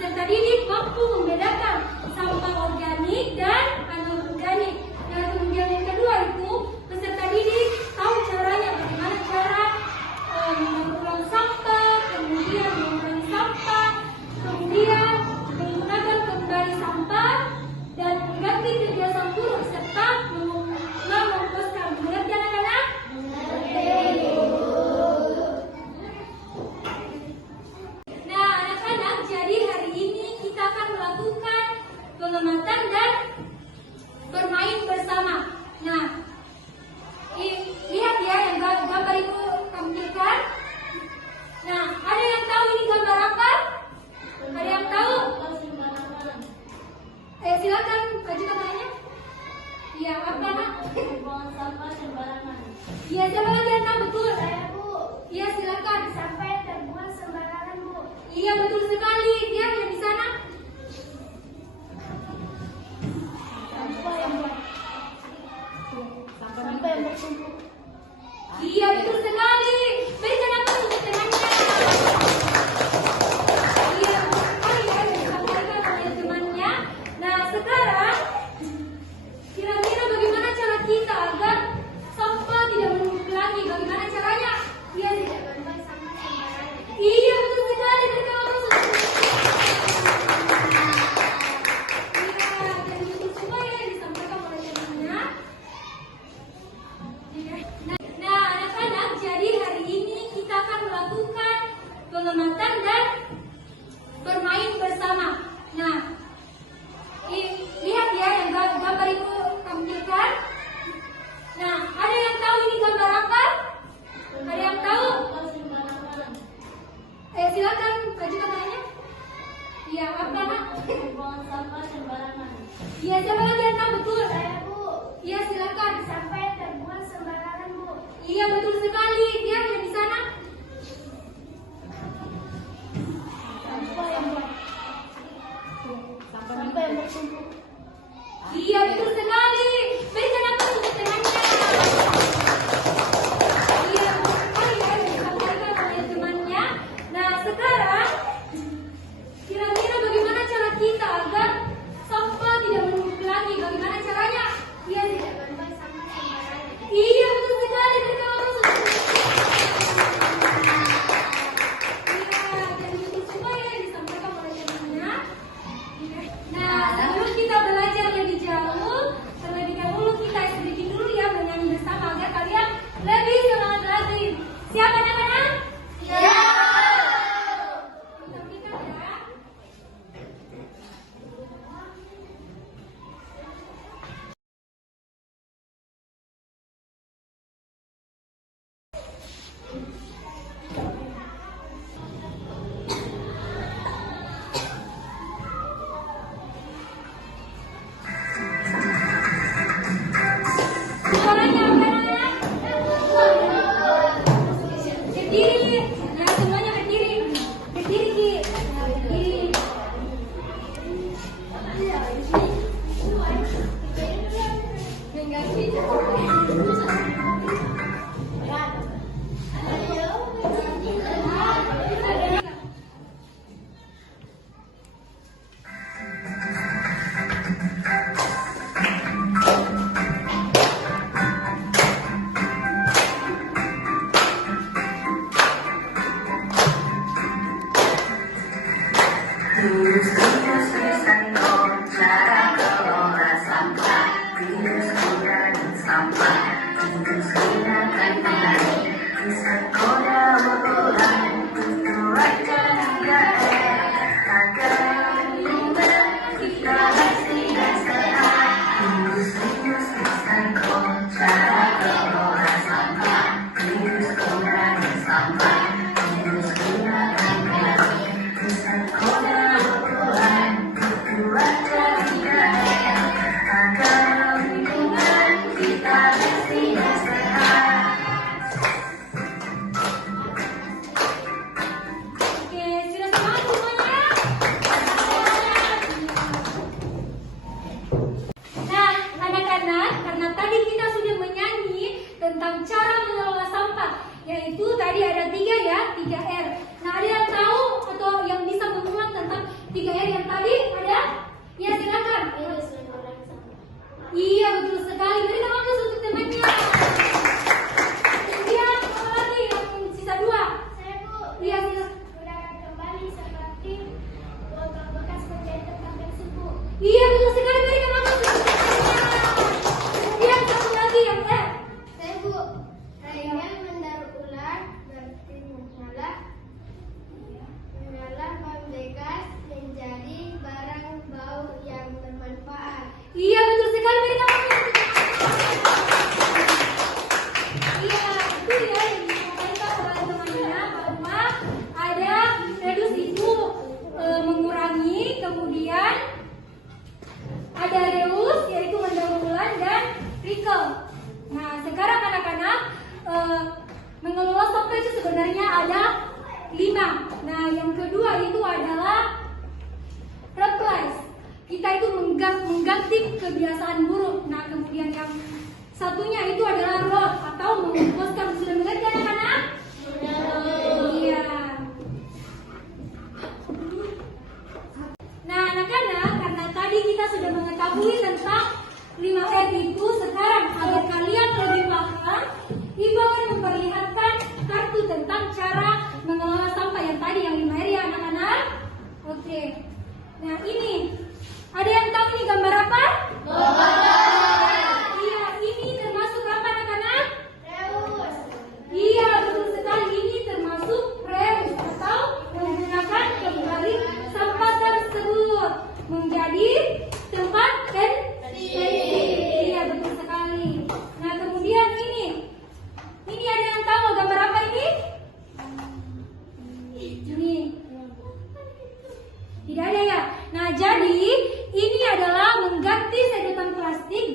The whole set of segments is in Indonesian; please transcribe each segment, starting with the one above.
Peserta didik mampu membedakan sampah organik dan anorganik. Nah, kemudian yang kedua itu peserta didik tahu caranya, bagaimana cara mengulang sampah, kemudian mengurangi sampah, kemudian menggunakan kembali sampah dan mengganti kebiasaan buruk serta mengomposkan. Mengerti anak-anak? Nah, anak-anak, jadi hari ini kita akan melakukan pengamatan dan bermain bersama. Nah, lihat ya yang gambar itu tampilkan. Nah, ada yang tahu ini gambar apa? Ada yang tahu? Silakan baju katanya. Iya, apa nak? Buang sampah sembarangan. Iya, siapa lagi yang tahu betul? Saya, Bu. Iya, silakan. Sampah yang terbuang sembarangan, Bu. Iya, betul sekali. Dia yang di sana. Sampah yang bertumpuk. Iya, betul sekali. Berikan apa untuk temannya? Iya, mari ya disampaikan oleh temannya. Nah, sekarang kira-kira bagaimana cara kita agar sampah tidak menumpuk lagi? Bagaimana caranya? Iya, Tidak membuang sampah sembarangan. iya betul sekali. Berikan apa untuk Iya, dan itu semua ya disampaikan oleh temannya. Nah, anak-anak, jadi hari ini kita akan melakukan pengamatan dan bermain bersama. Nah, lihat ya yang gambar itu tampilkan. Nah, ada yang tahu ini gambar apa? Ada yang tahu? Sampah sembarangan. Silakan baju katanya. Iya, apa nak? Buang sampah sembarangan. Iya, siapa lagi yang tahu betul? Saya, Bu. Iya, silakan. Sampah yang terbuang sembarangan, Bu. Iya, betul sekali. Dia yang di sana. Sampah yang bertumpuk. Iya, betul sekali. Berikan apa untuk temannya? Iya, mari ya disampaikan oleh temannya. Nah, sekarang kira-kira bagaimana cara kita agar sampah tidak menumpuk lagi? Bagaimana caranya? Iya, Tidak membuang sampah sembarangan. iya betul sekali. Berikan apa untuk Iya, dan itu semua ya disampaikan oleh temannya. Nah, sebelum kita belajar lebih jauh, terlebih dahulu kita sedikit dulu ya menyanyi bersama agar kalian lebih semangat lagi. Siap anak-anak? Siap. Sampaikan ya. Suaranya apa anak-anak? Berdiri. Nah, semuanya berdiri. Berdiri, Ki. Nah, berdiri. Enggak, Ki. tadi ada 3 ya, 3R. Nah, ada yang tahu atau yang bisa mengulang tentang 3R Iya, betul sekali. Berikan aplaus untuk temannya. Kemudian apa lagi yang sisa 2? Saya Bu. Iya, sisa. Gunakan kembali seperti botol bekas menjadi tempat bersih Bu. Iya, betul sekali. Berikan aplaus untuk temannya. Kemudian satu lagi yang F. Saya Bu. Ringan mendaur ulang berarti mengolah bahan bekas menjadi barang bau yang bermanfaat. Iya, betul sekali. Berikan aplaus untuk iya, itu ya yang disampaikan oleh temannya bahwa ada reduce itu mengurangi, kemudian ada reuse yaitu mendaur ulang dan recycle. Nah, sekarang anak-anak mengelola sampah itu sebenarnya ada 5. Nah, yang kedua itu adalah replace. Kita itu mengganti kebiasaan buruk. Nah, kemudian yang satunya itu adalah road atau mengomposkan. Sudah mengerti anak-anak? Iya. Nah, anak-anak, karena tadi kita sudah mengetahui tentang 5R itu, sekarang agar kalian lebih paham, Ibu akan memperlihatkan kartu tentang cara mengelola sampah yang tadi yang 5R ya anak-anak. Oke. Nah, ini ada yang tahu ini gambar apa? Iya, ini termasuk apa anak-anak? Reus. Iya, betul sekali. Ini termasuk reuse atau menggunakan kembali sampah tersebut menjadi tempat iya, betul sekali. Nah, kemudian ini ada yang tahu gambar apa ini? Ini tidak ada ya. Nah, jadi ini adalah mengganti sedotan plastik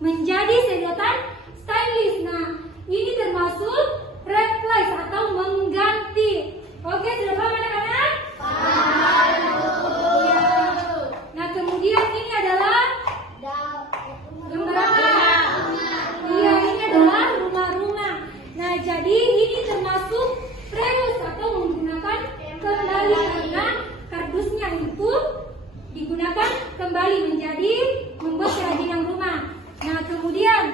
menjadi sedotan stainless. Nah, ini termasuk replace atau mengganti. Oke, sudah paham anak-anak? Iya. Nah, kemudian ini adalah gambar apa? Iya, ini adalah rumah-rumah. Nah, jadi ini termasuk reuse atau menggunakan kembali karena kardusnya itu digunakan kembali menjadi membuat kerajinan rumah. Nah, kemudian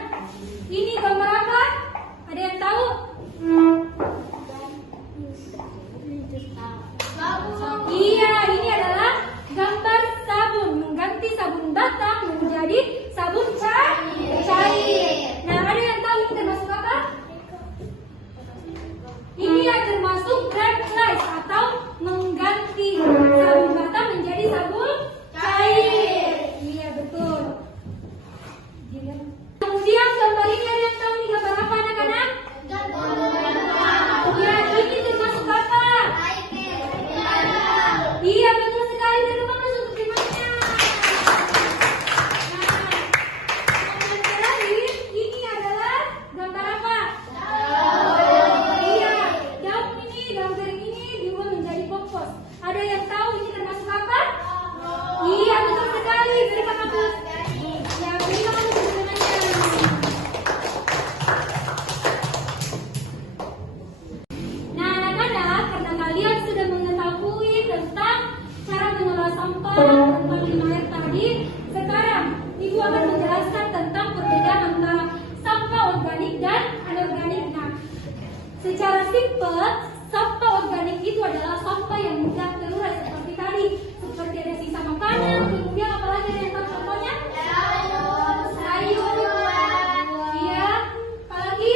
ini gambar apa? Ada yang tahu? Iya, ini adalah gambar sabun, mengganti sabun batang menjadi sabun cair. Nah, ada yang tahu ini termasuk apa? Ini yang termasuk replace atau mengganti sabun batang menjadi sabun cair. Iya, betul. Kemudian gambar ini ada yang tahu ini gambar apa anak-anak? Ya, ini termasuk apa? Iya, betul sekali. Beri aplaus untuk temannya. Nah, yang terakhir ini adalah gambar apa? Iya, daun ini, daun kering ini diubah menjadi kompos. Ada yang tahu ini termasuk apa? Iya, betul sekali. Berikan aplaus. Ya, berikan aplaus untuk temannya. Nah, anak-anak, karena kalian sudah mengetahui tentang cara mengelola sampah tentang 5R tadi, sekarang Ibu akan menjelaskan tentang perbedaan antara sampah organik dan anorganik. Nah, secara simpel, sampah organik itu adalah sampah yang mudah terurai seperti tadi, seperti ada sisa makanan, kemudian apalagi ada yang tahu contohnya? Sayur. Iya, apalagi?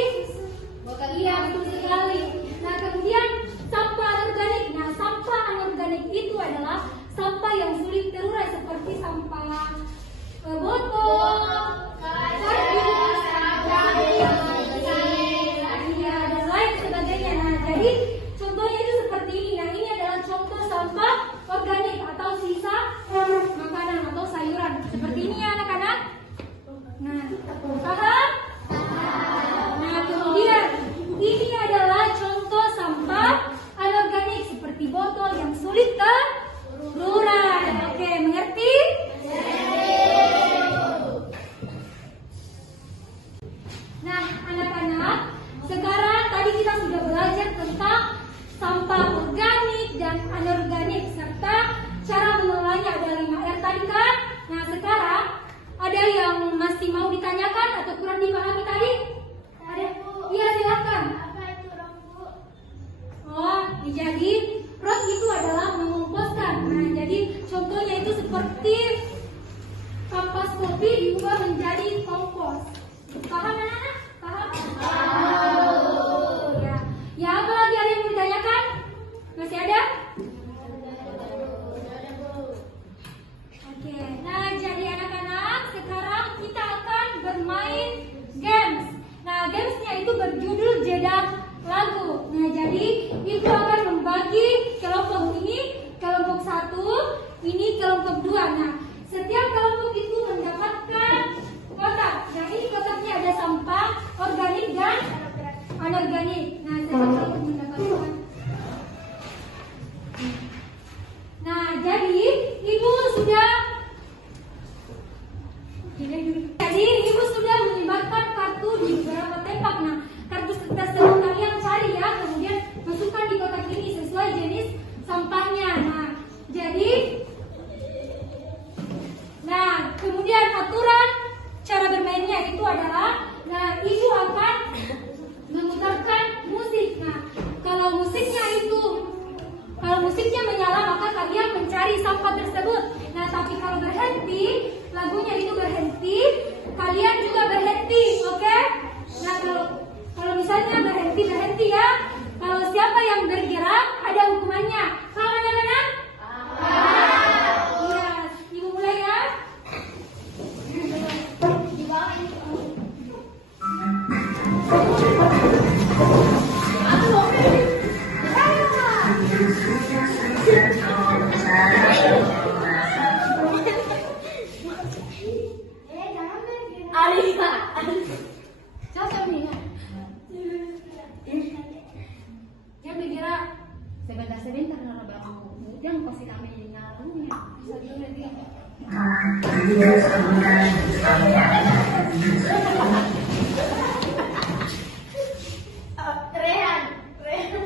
Iya, betul sekali. Nah, kemudian sampah anorganik. Nah, sampah anorganik itu adalah sampah yang sulit terurai seperti sampah botol, kardus, iya, dan lain sebagainya. Nah, jadi contohnya itu seperti ini. Nah, ini adalah contoh Jadi rot itu adalah mengomposkan. Nah, jadi contohnya itu seperti kampas kopi diubah menjadi kompos. Paham anak-anak? Paham? Ya. Ya, apa lagi ada yang mau ditanyakan? Masih ada? Oke. Nah, jadi anak-anak sekarang kita akan bermain games. Nah, gamesnya itu berjudul Jedak Lagu. Nah, jadi ibu akan membagi kelompok ini, kelompok 1, ini kelompok 2. Nah, setiap kelompok itu mendapatkan kotak. Jadi kotaknya ada sampah, organik dan anorganik. Nah, setiap kelompok mendapatkan. Nah, jadi ibu sudah menyebarkan kartu di beberapa tempat. Nah, kartu tersebut kalian cari ya, kemudian masukkan di kotak ini sesuai jenis sampahnya. Nah, kemudian aturan cara bermainnya itu adalah, nah, ibu akan memutarkan musik. Nah, kalau musiknya menyala, maka kalian mencari sampah tersebut. Nah, tapi kalau berhenti, lagunya itu berhenti, kalian juga berhenti, oke? Nah, kalau misalnya berhenti ya. Kalau siapa yang bergerak, ada hukumannya. Paham anak-anak? Iya, ibu mulai ya. Di bawah ini. Dia bergerak sebentar nara bangun. Kemudian pasti kami nyalarunya. Bisa dulu dia. Rehan.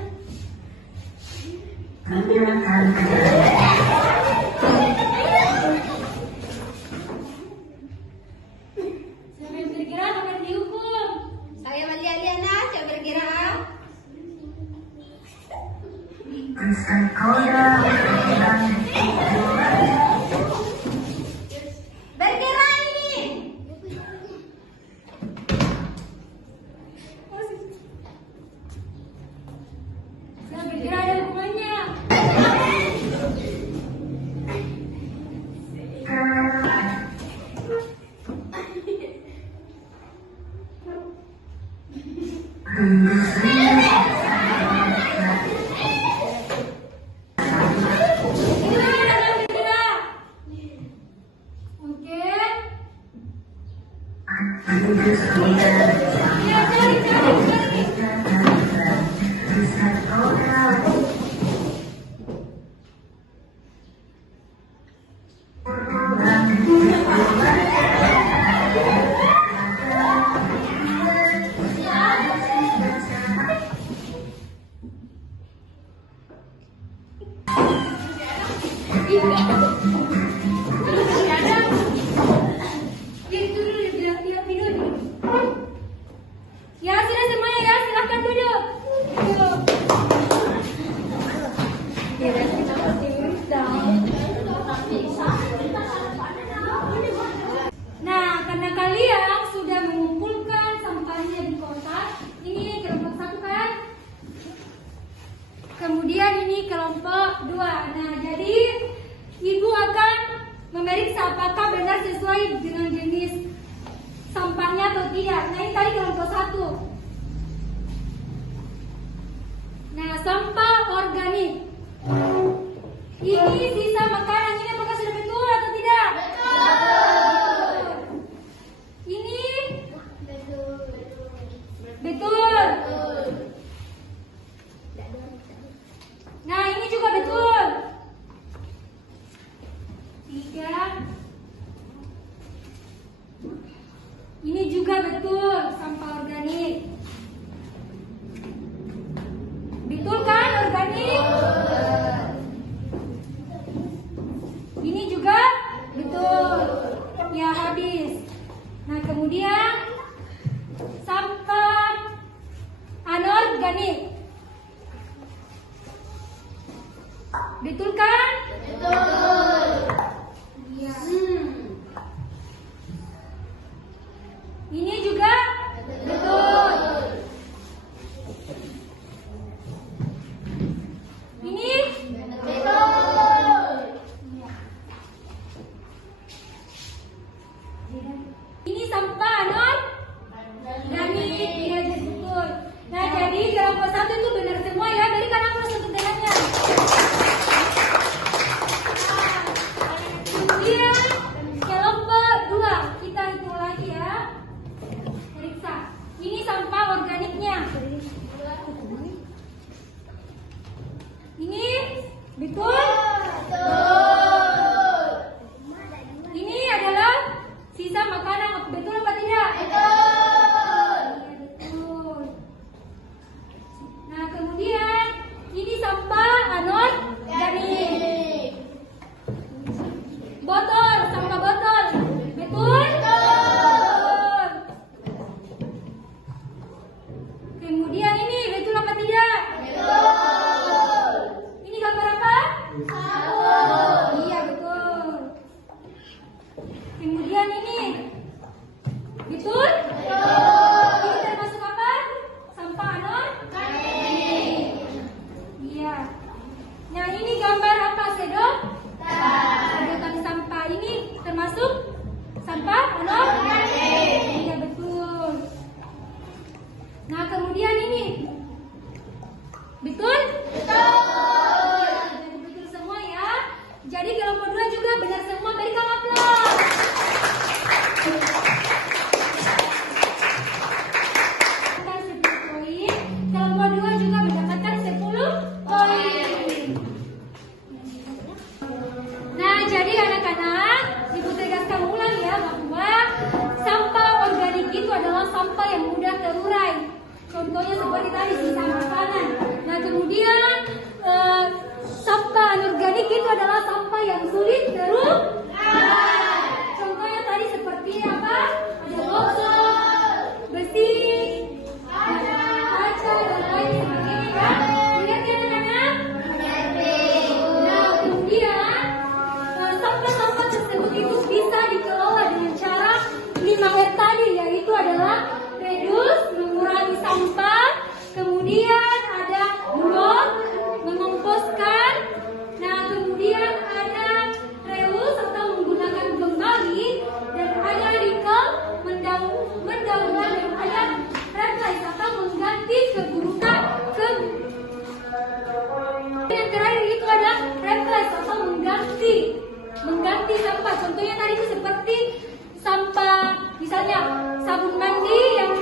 Siapa yang bergerak akan dihukum. Saya melihat aja bergerak. Bergerak ini. Saya bergerak ada hukumannya. Ya, sudah semuanya ya, silahkan duduk. Nah, karena kalian sudah mengumpulkan sampahnya di kotak, ini kelompok 1 kan? Kemudian ini kelompok 2. Nah, jadi ibu akan memeriksa apakah benar sesuai dengan jenis sampahnya atau tidak. Nah, ini tadi kelompok 1. Nah, sampah organik. Ini sisa makanan, ini apakah sudah betul atau tidak? Betul. Ini betul. Nah, ini juga betul. 3. Ini juga betul, sampah organik. Betul kan organik? Betul kan? Betul. Iya. Ini juga betul. Ini Betul. ini sampah anorganik. Iya, betul. Nah, jadi kelompok 1 itu benar semua ya. Berikan aplaus untuk dengannya. Kemudian kelompok 2 kita hitung lagi ya. Periksa. Ini sampah organiknya. Ini betul? Betul. Ini adalah sisa makanan. Betul apa tidak? Betul. Betul. Nah, kemudian ini sampah anorganik. Botol, sampah botol. Betul? Betul. Kemudian ini betul apa tidak? Betul. Ini gambar apa? Sabun. Iya, betul. Kemudian ini betul? Betul. Ini termasuk apa? Sampah anorganik. Iya. Nah, ini gambar apa, Sedok? Sedotan sampah ini termasuk sampah anorganik. Iya, betul. Nah, kemudian ini betul? Betul. Jadi betul semua ya. Jadi kelompok 2 juga benar semua. Berikan aplaus. Mendapatkan 10 poin. Kelompok 2 juga mendapatkan 10 poin. Nah, jadi anak-anak, Ibu tegaskan ulang ya bahwa sampah organik itu adalah sampah yang mudah terurai. Contohnya seperti tadi sisa makanan. Nah, kemudian sampah anorganik itu adalah sampah yang sulit terurai. Contohnya tadi seperti apa? Ada botol, besi, ada kaca dan lain sebagainya ya. Lihat ya anak-anak. Nah, kemudian sampah-sampah tersebut itu bisa dikelola dengan cara 5R tadi, yaitu adalah reduce, mengurangi sampah, kemudian ada blok, mengomposkan, nah kemudian ada reuse atau menggunakan kembali, dan ada recall, mendaur dan ada replace atau mengganti keburukan. Yang terakhir itu ada replace atau mengganti sampah. Contohnya tadi itu seperti sampah, misalnya sabun mandi yang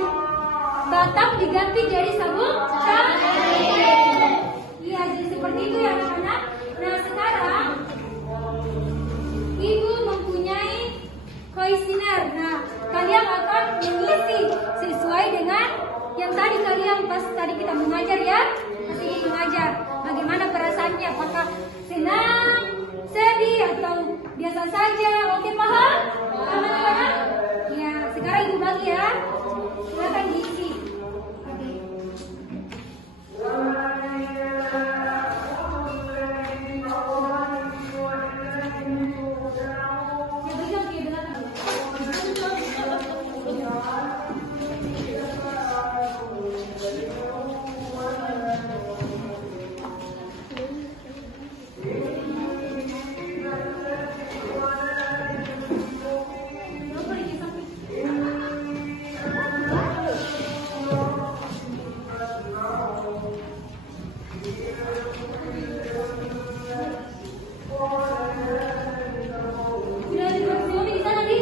batang diganti jadi sabun cair. Iya, jadi seperti itu ya anak-anak. Nah, sekarang Ibu mempunyai kuesioner. Nah, kalian akan mengisi sesuai dengan yang tadi kalian pas tadi kita mengajar ya. Pas Ibu mengajar, bagaimana perasaannya? Apakah senang, sedih, atau biasa saja? Oke, paham? Paham anak-anak? Ya, sekarang Ibu bagi ya. Silakan diisi. Oke. Ya, berikan ke belakang. Sudah dibuat di sana, Di?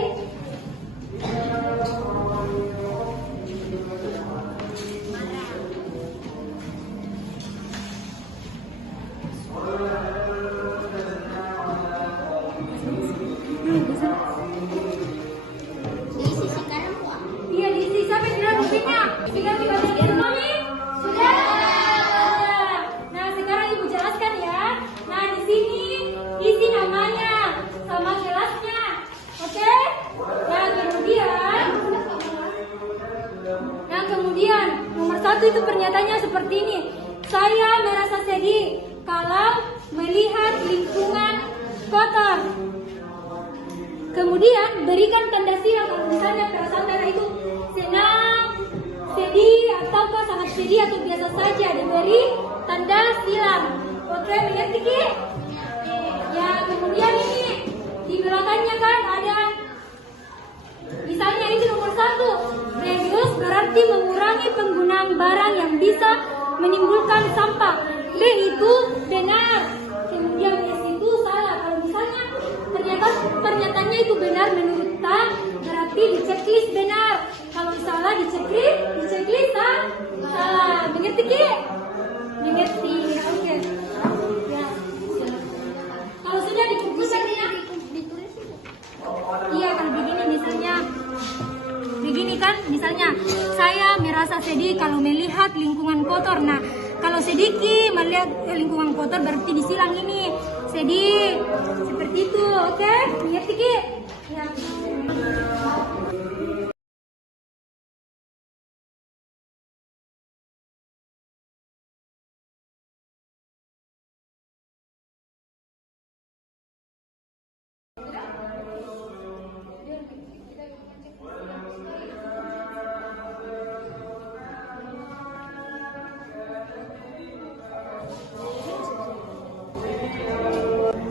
Di sisi kanan Wak. Iya, diisi. Siapa yang bilang rupinya? Sudah dibagikan semuanya? Sudah. Nah, sekarang Ibu jelaskan ya. Nah, di sini isi namanya sama kelasnya. Oke? Nah, kemudian nomor 1 itu pernyataannya seperti ini. Saya merasa sedih kalau melihat berikan tanda silang. Kalau misalnya perasaan Dana itu senang, sedih, ataukah sangat sedih atau biasa saja, diberi tanda silang. Oke, mengerti Ki? Ya, kemudian ini di belakangnya kan ada, misalnya ini nomor 1, reduce berarti mengurangi penggunaan barang yang bisa menimbulkan sampah. B itu benar, kemudian S itu salah. Kalau misalnya ternyata pernyataannya itu benar menurut Ta, berarti di checklist benar. Kalau salah di checklist salah. Mengerti Ki? Mengerti. Oke. Ya. Kalau sudah dikumpulkan ya. Iya, kalau begini misalnya, begini kan, misalnya saya merasa sedih kalau melihat lingkungan kotor. Nah, kalau sedikit melihat lingkungan kotor berarti disilang ini sedih, seperti itu. Oke, mengerti Ki? Ya.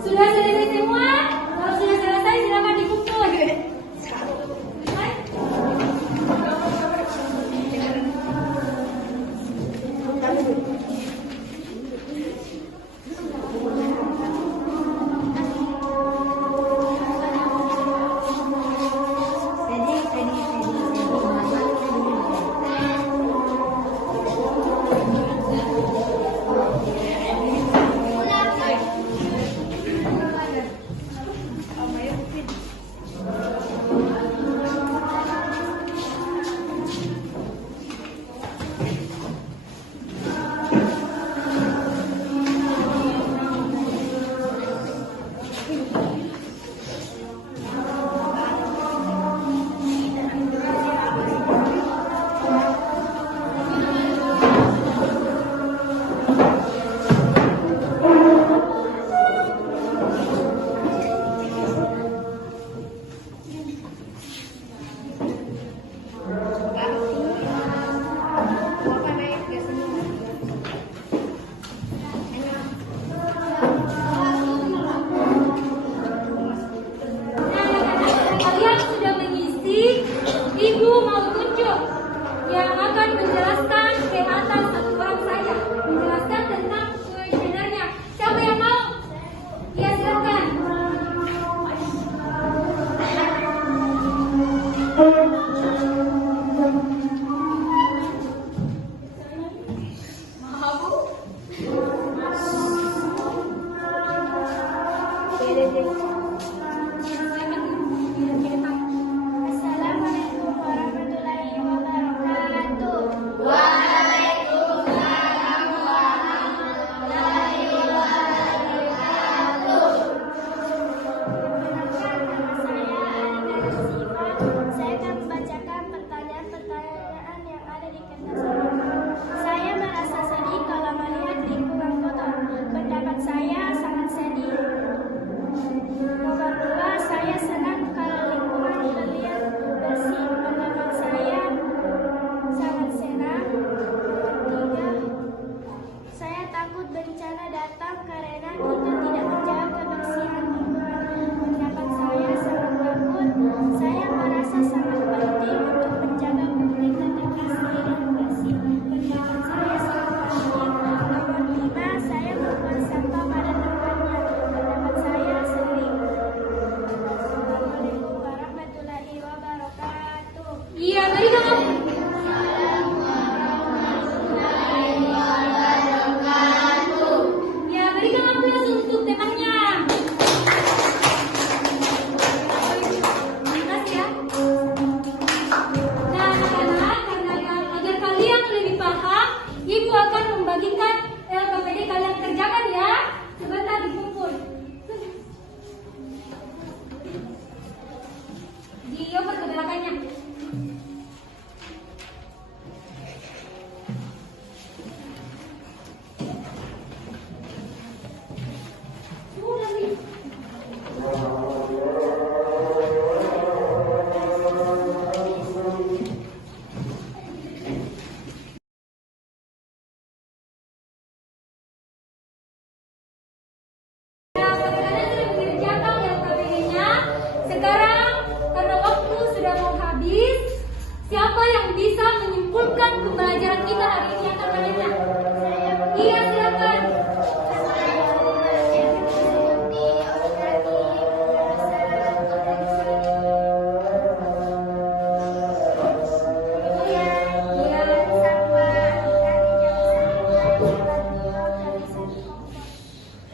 Sudah selesai semua? Kalau sudah selesai silakan dikumpul. menyimpulkan pembelajaran kita hari ini akan Vanessa? Iya, silakan.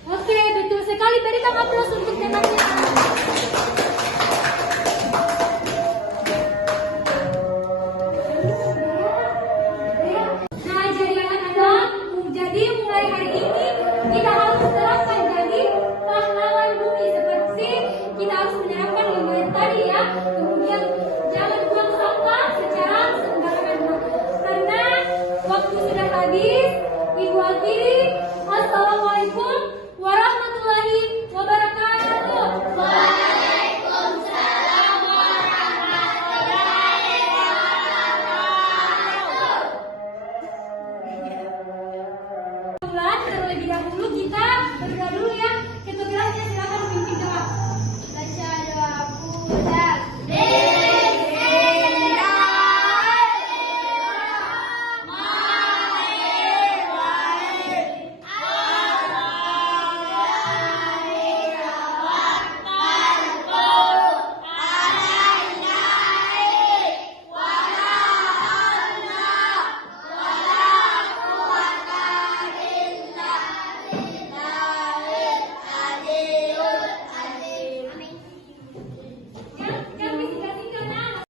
Oke, betul sekali. Berikan aplaus untuk